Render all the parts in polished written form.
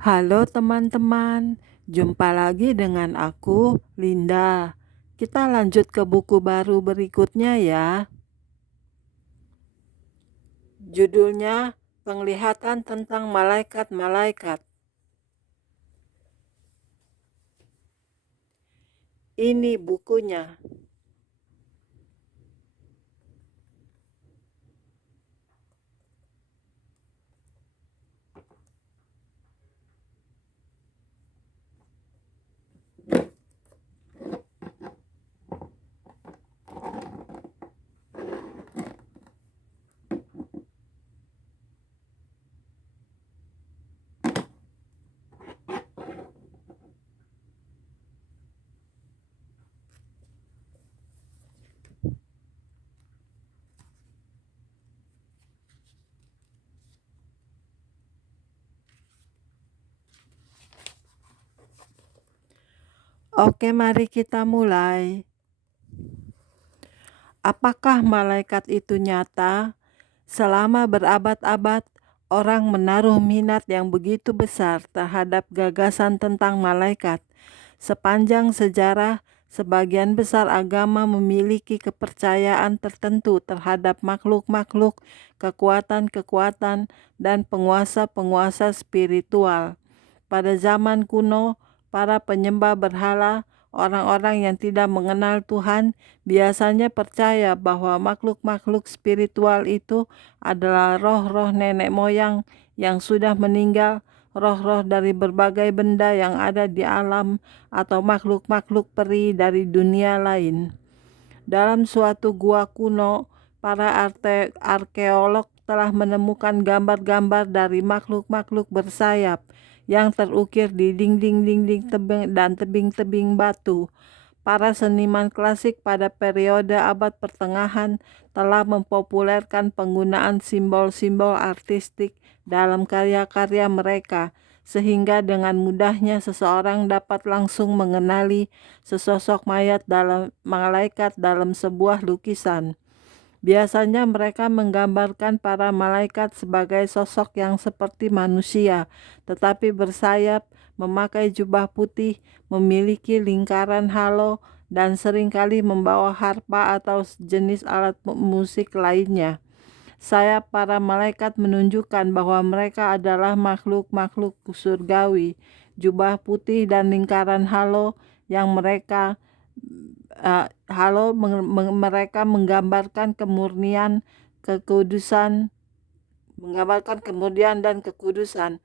Halo teman-teman, jumpa lagi dengan aku, Linda. Kita lanjut ke buku baru berikutnya ya. Judulnya Penglihatan tentang Malaikat-Malaikat. Ini bukunya. Oke, mari kita mulai. Apakah malaikat itu nyata? Selama berabad-abad, orang menaruh minat yang begitu besar terhadap gagasan tentang malaikat. Sepanjang sejarah, sebagian besar agama memiliki kepercayaan tertentu terhadap makhluk-makhluk, kekuatan-kekuatan, dan penguasa-penguasa spiritual. Pada zaman kuno, para penyembah berhala, orang-orang yang tidak mengenal Tuhan, biasanya percaya bahwa makhluk-makhluk spiritual itu adalah roh-roh nenek moyang yang sudah meninggal, roh-roh dari berbagai benda yang ada di alam, atau makhluk-makhluk peri dari dunia lain. Dalam suatu gua kuno, para arkeolog telah menemukan gambar-gambar dari makhluk-makhluk bersayap yang terukir di dinding-dinding dan tebing-tebing batu. Para seniman klasik pada periode abad pertengahan telah mempopulerkan penggunaan simbol-simbol artistik dalam karya-karya mereka, sehingga dengan mudahnya seseorang dapat langsung mengenali sesosok malaikat dalam sebuah lukisan. Biasanya mereka menggambarkan para malaikat sebagai sosok yang seperti manusia, tetapi bersayap, memakai jubah putih, memiliki lingkaran halo, dan seringkali membawa harpa atau jenis alat musik lainnya. Sayap para malaikat menunjukkan bahwa mereka adalah makhluk-makhluk surgawi. Jubah putih dan lingkaran halo yang mereka mereka menggambarkan kemurnian, kekudusan, menggambarkan kemurnian dan kekudusan.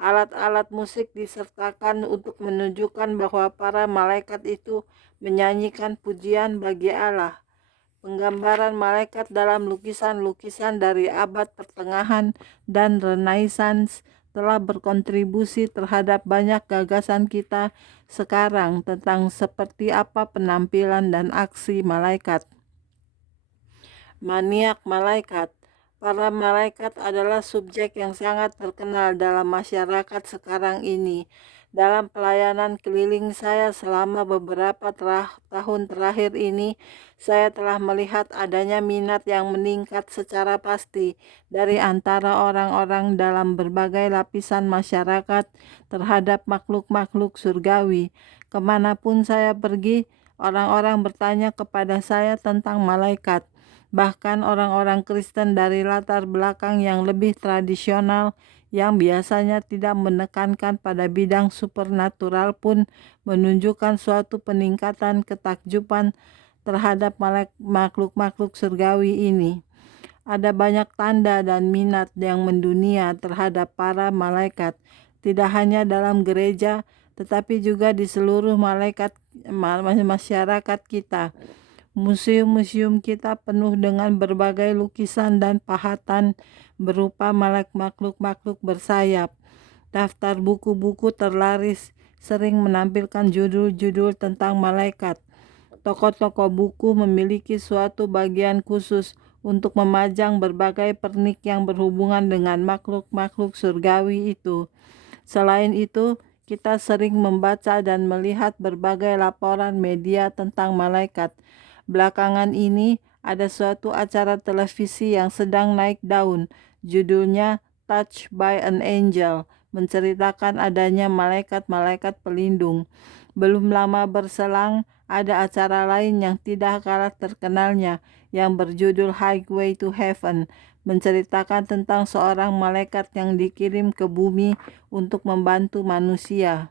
Alat-alat musik disertakan untuk menunjukkan bahwa para malaikat itu menyanyikan pujian bagi Allah. Penggambaran malaikat dalam lukisan-lukisan dari abad pertengahan dan Renaissance telah berkontribusi terhadap banyak gagasan kita sekarang tentang seperti apa penampilan dan aksi malaikat. Maniak malaikat. Para malaikat adalah subjek yang sangat terkenal dalam masyarakat sekarang ini. Dalam pelayanan keliling saya selama beberapa tahun terakhir ini, saya telah melihat adanya minat yang meningkat secara pasti dari antara orang-orang dalam berbagai lapisan masyarakat terhadap makhluk-makhluk surgawi. Kemanapun saya pergi, orang-orang bertanya kepada saya tentang malaikat. Bahkan orang-orang Kristen dari latar belakang yang lebih tradisional yang biasanya tidak menekankan pada bidang supernatural pun menunjukkan suatu peningkatan ketakjuban terhadap makhluk-makhluk surgawi ini. Ada banyak tanda dan minat yang mendunia terhadap para malaikat, tidak hanya dalam gereja, tetapi juga di seluruh masyarakat kita. Museum-museum kita penuh dengan berbagai lukisan dan pahatan berupa makhluk-makhluk bersayap. Daftar buku-buku terlaris sering menampilkan judul-judul tentang malaikat. Toko-toko buku memiliki suatu bagian khusus untuk memajang berbagai pernik yang berhubungan dengan makhluk-makhluk surgawi itu. Selain itu, kita sering membaca dan melihat berbagai laporan media tentang malaikat. Belakangan ini ada suatu acara televisi yang sedang naik daun, judulnya Touched by an Angel, menceritakan adanya malaikat-malaikat pelindung. Belum lama berselang, ada acara lain yang tidak kalah terkenalnya yang berjudul Highway to Heaven, menceritakan tentang seorang malaikat yang dikirim ke bumi untuk membantu manusia.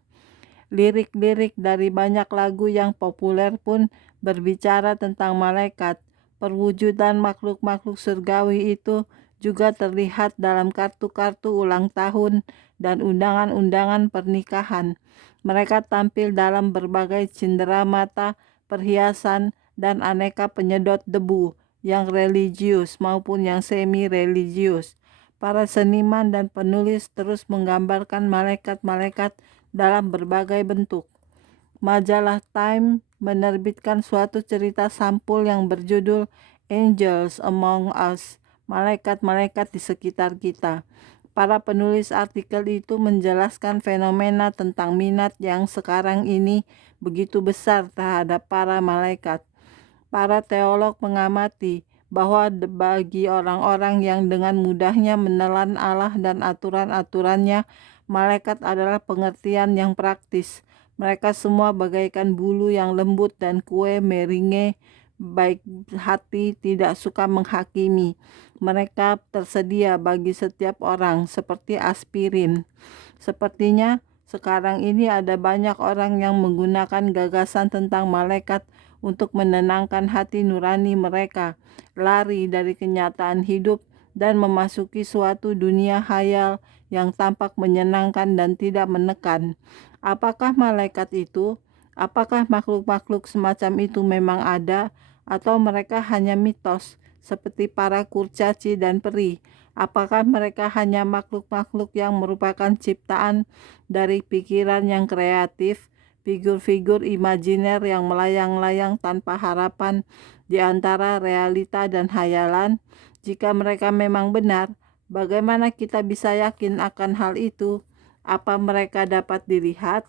Lirik-lirik dari banyak lagu yang populer pun berbicara tentang malaikat. Perwujudan makhluk-makhluk surgawi itu juga terlihat dalam kartu-kartu ulang tahun dan undangan-undangan pernikahan. Mereka tampil dalam berbagai cenderamata, perhiasan, dan aneka penyedot debu yang religius maupun yang semi-religius. Para seniman dan penulis terus menggambarkan malaikat-malaikat dalam berbagai bentuk. Majalah Time menerbitkan suatu cerita sampul yang berjudul Angels Among Us, malaikat-malaikat di sekitar kita. Para penulis artikel itu menjelaskan fenomena tentang minat yang sekarang ini begitu besar terhadap para malaikat. Para teolog mengamati bahwa bagi orang-orang yang dengan mudahnya menelan Allah dan aturan-aturannya, malaikat adalah pengertian yang praktis. Mereka semua bagaikan bulu yang lembut dan kue meringe, baik hati, tidak suka menghakimi. Mereka tersedia bagi setiap orang seperti aspirin. Sepertinya sekarang ini ada banyak orang yang menggunakan gagasan tentang malaikat untuk menenangkan hati nurani mereka, lari dari kenyataan hidup dan memasuki suatu dunia khayal yang tampak menyenangkan dan tidak menekan. Apakah malaikat itu? Apakah makhluk-makhluk semacam itu memang ada, atau mereka hanya mitos seperti para kurcaci dan peri? Apakah mereka hanya makhluk-makhluk yang merupakan ciptaan dari pikiran yang kreatif, figur-figur imajiner yang melayang-layang tanpa harapan di antara realita dan hayalan? Jika mereka memang benar, bagaimana kita bisa yakin akan hal itu? Apa mereka dapat dilihat?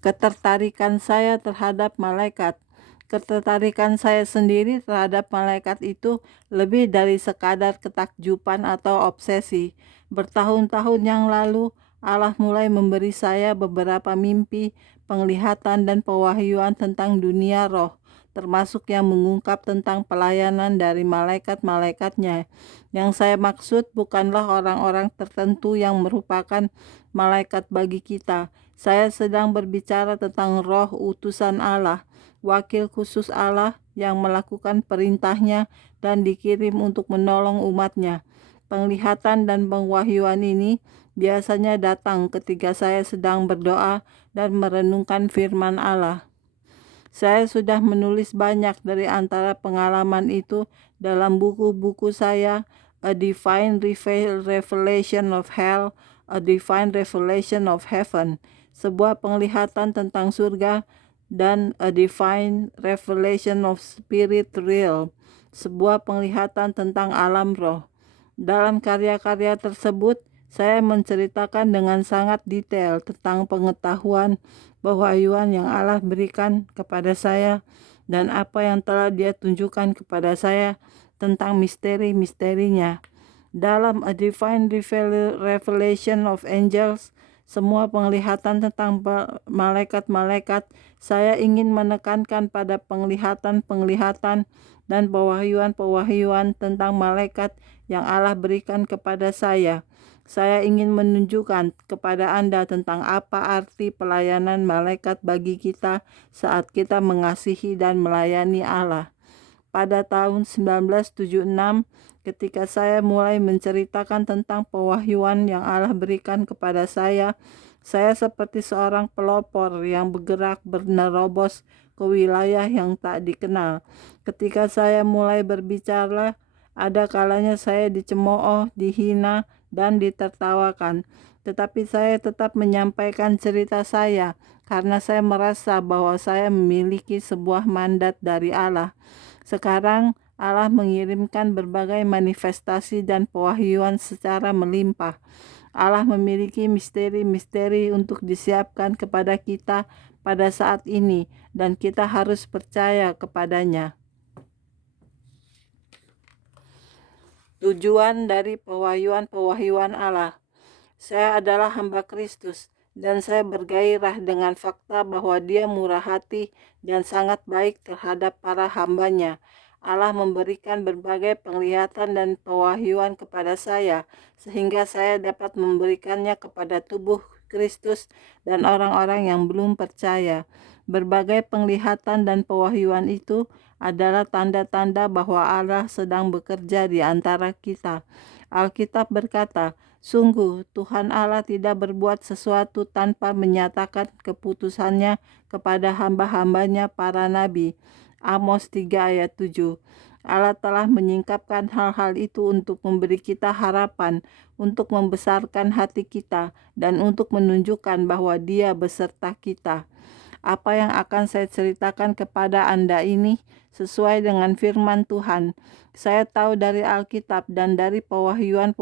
Ketertarikan saya terhadap malaikat. Ketertarikan saya sendiri terhadap malaikat itu lebih dari sekadar ketakjuban atau obsesi. Bertahun-tahun yang lalu, Allah mulai memberi saya beberapa mimpi, penglihatan, dan pewahyuan tentang dunia roh, termasuk yang mengungkap tentang pelayanan dari malaikat-malaikatnya. Yang saya maksud bukanlah orang-orang tertentu yang merupakan malaikat bagi kita. Saya sedang berbicara tentang roh utusan Allah, wakil khusus Allah yang melakukan perintahnya dan dikirim untuk menolong umatnya. Penglihatan dan pewahyuan ini biasanya datang ketika saya sedang berdoa dan merenungkan firman Allah. Saya sudah menulis banyak dari antara pengalaman itu dalam buku-buku saya, A Divine Revelation of Hell, A Divine Revelation of Heaven, sebuah penglihatan tentang surga, dan A Divine Revelation of Spirit Realm, sebuah penglihatan tentang alam roh. Dalam karya-karya tersebut, saya menceritakan dengan sangat detail tentang pengetahuan pewahyuan yang Allah berikan kepada saya dan apa yang telah Dia tunjukkan kepada saya tentang misteri-misterinya. Dalam A Divine Revelation of Angels, semua penglihatan tentang malaikat-malaikat, saya ingin menekankan pada penglihatan-penglihatan dan pewahyuan-pewahyuan tentang malaikat yang Allah berikan kepada saya. Saya ingin menunjukkan kepada Anda tentang apa arti pelayanan malaikat bagi kita saat kita mengasihi dan melayani Allah. Pada tahun 1976, ketika saya mulai menceritakan tentang pewahyuan yang Allah berikan kepada saya seperti seorang pelopor yang bergerak menerobos ke wilayah yang tak dikenal. Ketika saya mulai berbicara, ada kalanya saya dicemooh, dihina, dan ditertawakan. Tetapi saya tetap menyampaikan cerita saya karena saya merasa bahwa saya memiliki sebuah mandat dari Allah. Sekarang Allah mengirimkan berbagai manifestasi dan pewahyuan secara melimpah. Allah memiliki misteri-misteri untuk disiapkan kepada kita pada saat ini, dan kita harus percaya kepadanya. Tujuan dari pewahyuan Allah. Saya adalah hamba Kristus, dan saya bergairah dengan fakta bahwa Dia murah hati dan sangat baik terhadap para hambanya. Allah memberikan berbagai penglihatan dan pewahyuan kepada saya, sehingga saya dapat memberikannya kepada tubuh Kristus dan orang-orang yang belum percaya. Berbagai penglihatan dan pewahyuan itu adalah tanda-tanda bahwa Allah sedang bekerja di antara kita. Alkitab berkata, "Sungguh, Tuhan Allah tidak berbuat sesuatu tanpa menyatakan keputusannya kepada hamba-hambanya para nabi." Amos 3 ayat 7. Allah telah menyingkapkan hal-hal itu untuk memberi kita harapan, untuk membesarkan hati kita, dan untuk menunjukkan bahwa Dia beserta kita. Apa yang akan saya ceritakan kepada Anda ini sesuai dengan firman Tuhan. Saya tahu dari Alkitab dan dari pewahyuan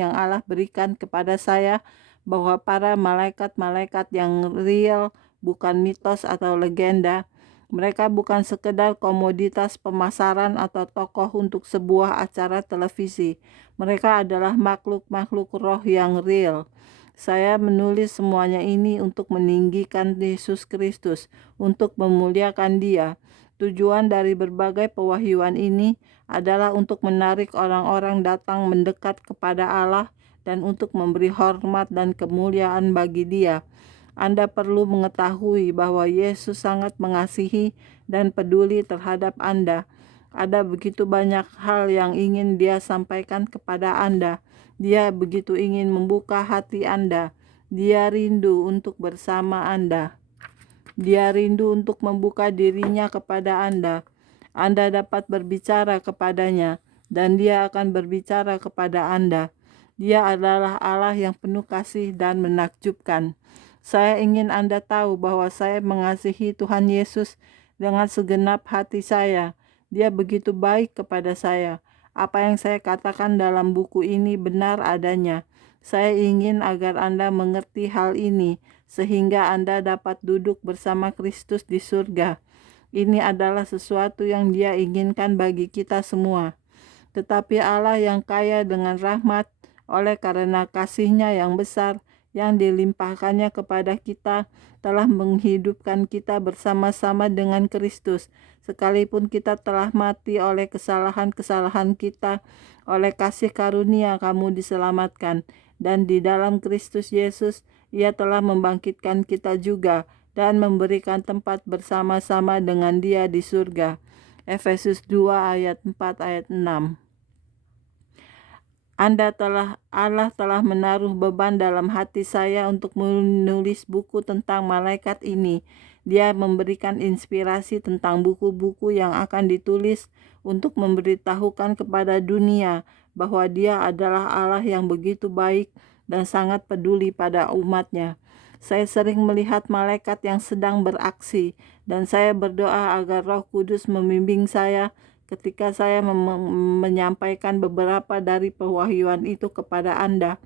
yang Allah berikan kepada saya bahwa para malaikat-malaikat yang real, bukan mitos atau legenda. Mereka bukan sekedar komoditas pemasaran atau tokoh untuk sebuah acara televisi. Mereka adalah makhluk-makhluk roh yang real. Saya menulis semuanya ini untuk meninggikan Yesus Kristus, untuk memuliakan Dia. Tujuan dari berbagai pewahyuan ini adalah untuk menarik orang-orang datang mendekat kepada Allah dan untuk memberi hormat dan kemuliaan bagi Dia. Anda perlu mengetahui bahwa Yesus sangat mengasihi dan peduli terhadap Anda. Ada begitu banyak hal yang ingin Dia sampaikan kepada Anda. Dia begitu ingin membuka hati Anda. Dia rindu untuk bersama Anda. Dia rindu untuk membuka dirinya kepada Anda. Anda dapat berbicara kepadanya, dan Dia akan berbicara kepada Anda. Dia adalah Allah yang penuh kasih dan menakjubkan. Saya ingin Anda tahu bahwa saya mengasihi Tuhan Yesus dengan segenap hati saya. Dia begitu baik kepada saya. Apa yang saya katakan dalam buku ini benar adanya. Saya ingin agar Anda mengerti hal ini, sehingga Anda dapat duduk bersama Kristus di surga. Ini adalah sesuatu yang Dia inginkan bagi kita semua. Tetapi Allah yang kaya dengan rahmat, oleh karena kasih-Nya yang besar, yang dilimpahkannya kepada kita, telah menghidupkan kita bersama-sama dengan Kristus. Sekalipun kita telah mati oleh kesalahan-kesalahan kita, oleh kasih karunia kamu diselamatkan. Dan di dalam Kristus Yesus, Ia telah membangkitkan kita juga dan memberikan tempat bersama-sama dengan Dia di surga. Efesus 2 ayat 4 ayat 6. Allah telah menaruh beban dalam hati saya untuk menulis buku tentang malaikat ini. Dia memberikan inspirasi tentang buku-buku yang akan ditulis untuk memberitahukan kepada dunia bahwa Dia adalah Allah yang begitu baik dan sangat peduli pada umatnya. Saya sering melihat malaikat yang sedang beraksi, dan saya berdoa agar Roh Kudus membimbing saya ketika saya menyampaikan beberapa dari pewahyuan itu kepada Anda.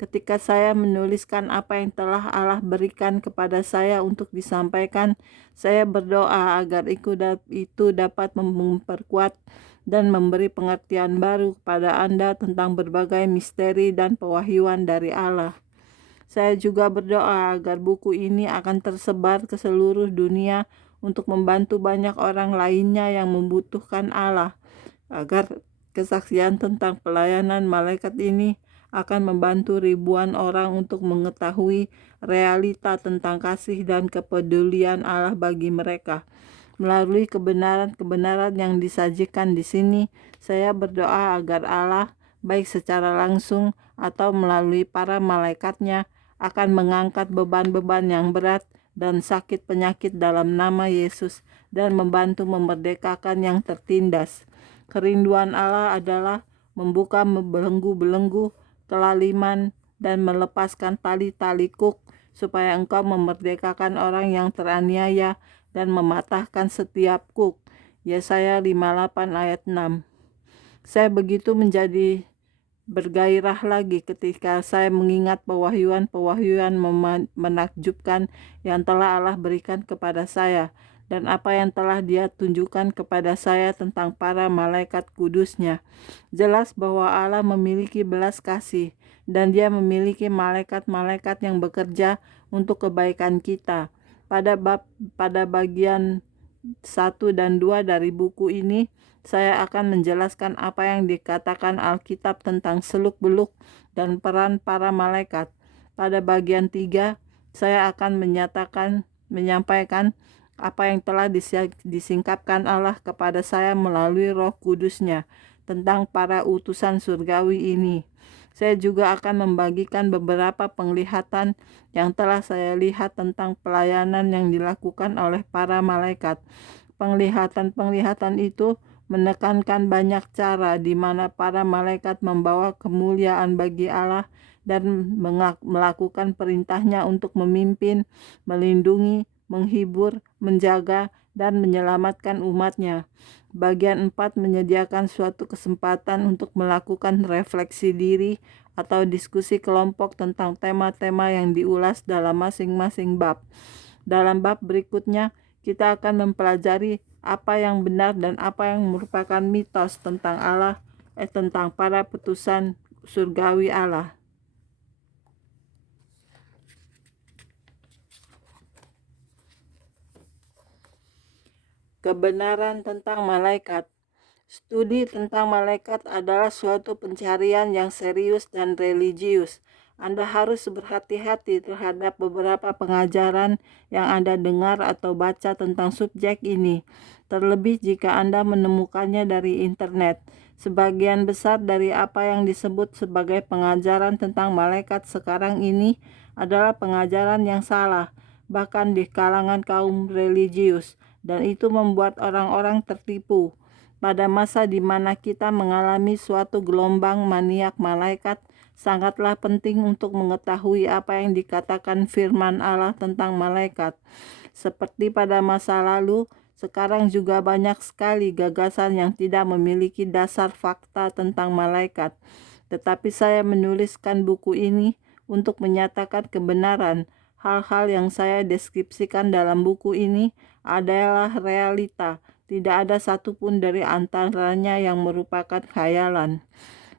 Ketika saya menuliskan apa yang telah Allah berikan kepada saya untuk disampaikan, saya berdoa agar itu dapat memperkuat dan memberi pengertian baru kepada Anda tentang berbagai misteri dan pewahyuan dari Allah. Saya juga berdoa agar buku ini akan tersebar ke seluruh dunia untuk membantu banyak orang lainnya yang membutuhkan Allah, agar kesaksian tentang pelayanan malaikat ini akan membantu ribuan orang untuk mengetahui realita tentang kasih dan kepedulian Allah bagi mereka. Melalui kebenaran-kebenaran yang disajikan di sini, saya berdoa agar Allah, baik secara langsung atau melalui para malaikatnya, akan mengangkat beban-beban yang berat dan sakit penyakit dalam nama Yesus dan membantu memerdekakan yang tertindas. Kerinduan Allah adalah membuka belenggu-belenggu kelaliman dan melepaskan tali-tali kuk supaya engkau memerdekakan orang yang teraniaya dan mematahkan setiap kuk. Yesaya 58 ayat 6. Saya begitu menjadi bergairah lagi ketika saya mengingat pewahyuan menakjubkan yang telah Allah berikan kepada saya. dan apa yang telah Dia tunjukkan kepada saya tentang para malaikat kudusnya. Jelas bahwa Allah memiliki belas kasih dan Dia memiliki malaikat-malaikat yang bekerja untuk kebaikan kita. Pada bagian 1 dan 2 dari buku ini, saya akan menjelaskan apa yang dikatakan Alkitab tentang seluk-beluk dan peran para malaikat. Pada bagian 3, saya akan menyampaikan apa yang telah disingkapkan Allah kepada saya melalui Roh Kudus-Nya tentang para utusan surgawi ini. Saya juga akan membagikan beberapa penglihatan yang telah saya lihat tentang pelayanan yang dilakukan oleh para malaikat. Penglihatan-penglihatan itu menekankan banyak cara di mana para malaikat membawa kemuliaan bagi Allah dan melakukan perintahnya untuk memimpin, melindungi, menghibur, menjaga, dan menyelamatkan umatnya. Bagian 4 menyediakan suatu kesempatan untuk melakukan refleksi diri atau diskusi kelompok tentang tema-tema yang diulas dalam masing-masing bab. Dalam bab berikutnya, kita akan mempelajari apa yang benar dan apa yang merupakan mitos tentang tentang para putusan surgawi Allah. Kebenaran tentang malaikat. Studi tentang malaikat adalah suatu pencarian yang serius dan religius. Anda harus berhati-hati terhadap beberapa pengajaran yang Anda dengar atau baca tentang subjek ini, terlebih jika Anda menemukannya dari internet. Sebagian besar dari apa yang disebut sebagai pengajaran tentang malaikat sekarang ini adalah pengajaran yang salah, bahkan di kalangan kaum religius, dan itu membuat orang-orang tertipu. Pada masa di mana kita mengalami suatu gelombang maniak malaikat, sangatlah penting untuk mengetahui apa yang dikatakan firman Allah tentang malaikat. Seperti pada masa lalu, sekarang juga banyak sekali gagasan yang tidak memiliki dasar fakta tentang malaikat. Tetapi saya menuliskan buku ini untuk menyatakan kebenaran. Hal-hal yang saya deskripsikan dalam buku ini adalah realita. Tidak ada satupun dari antaranya yang merupakan khayalan.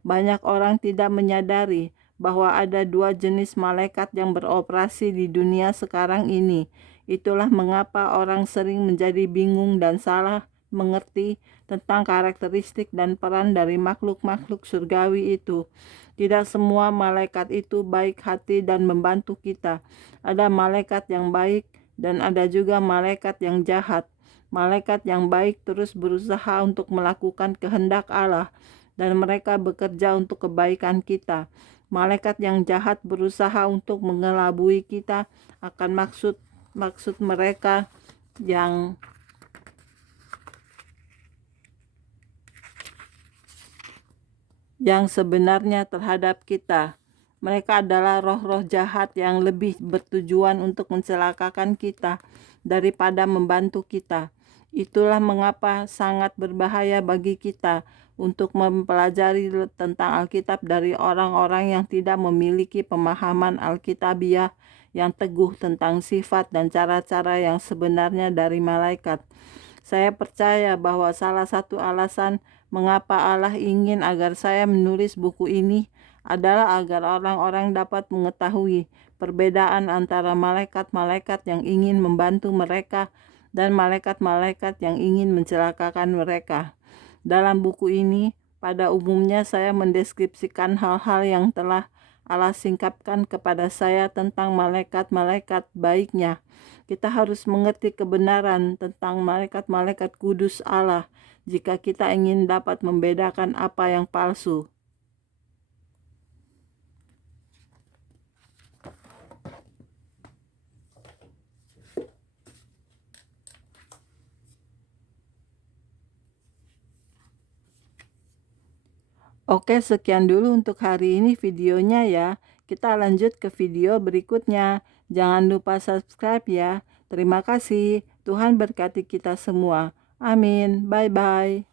Banyak orang tidak menyadari bahwa ada 2 jenis malaikat yang beroperasi di dunia sekarang ini. Itulah mengapa orang sering menjadi bingung dan salah mengerti tentang karakteristik dan peran dari makhluk-makhluk surgawi itu. Tidak semua malaikat itu baik hati dan membantu kita. Ada malaikat yang baik dan ada juga malaikat yang jahat. Malaikat yang baik terus berusaha untuk melakukan kehendak Allah dan mereka bekerja untuk kebaikan kita. Malaikat yang jahat berusaha untuk mengelabui kita akan maksud mereka yang sebenarnya terhadap kita. Mereka adalah roh-roh jahat yang lebih bertujuan untuk mencelakakan kita daripada membantu kita. Itulah mengapa sangat berbahaya bagi kita untuk mempelajari tentang Alkitab dari orang-orang yang tidak memiliki pemahaman Alkitabiah yang teguh tentang sifat dan cara-cara yang sebenarnya dari malaikat. Saya percaya bahwa salah satu alasan mengapa Allah ingin agar saya menulis buku ini adalah agar orang-orang dapat mengetahui perbedaan antara malaikat-malaikat yang ingin membantu mereka dan malaikat-malaikat yang ingin mencelakakan mereka. Dalam buku ini, pada umumnya saya mendeskripsikan hal-hal yang telah Allah singkapkan kepada saya tentang malaikat-malaikat baiknya. Kita harus mengerti kebenaran tentang malaikat-malaikat kudus Allah jika kita ingin dapat membedakan apa yang palsu. Oke, sekian dulu untuk hari ini videonya ya. Kita lanjut ke video berikutnya. Jangan lupa subscribe ya. Terima kasih. Tuhan berkati kita semua. Amin. Bye-bye.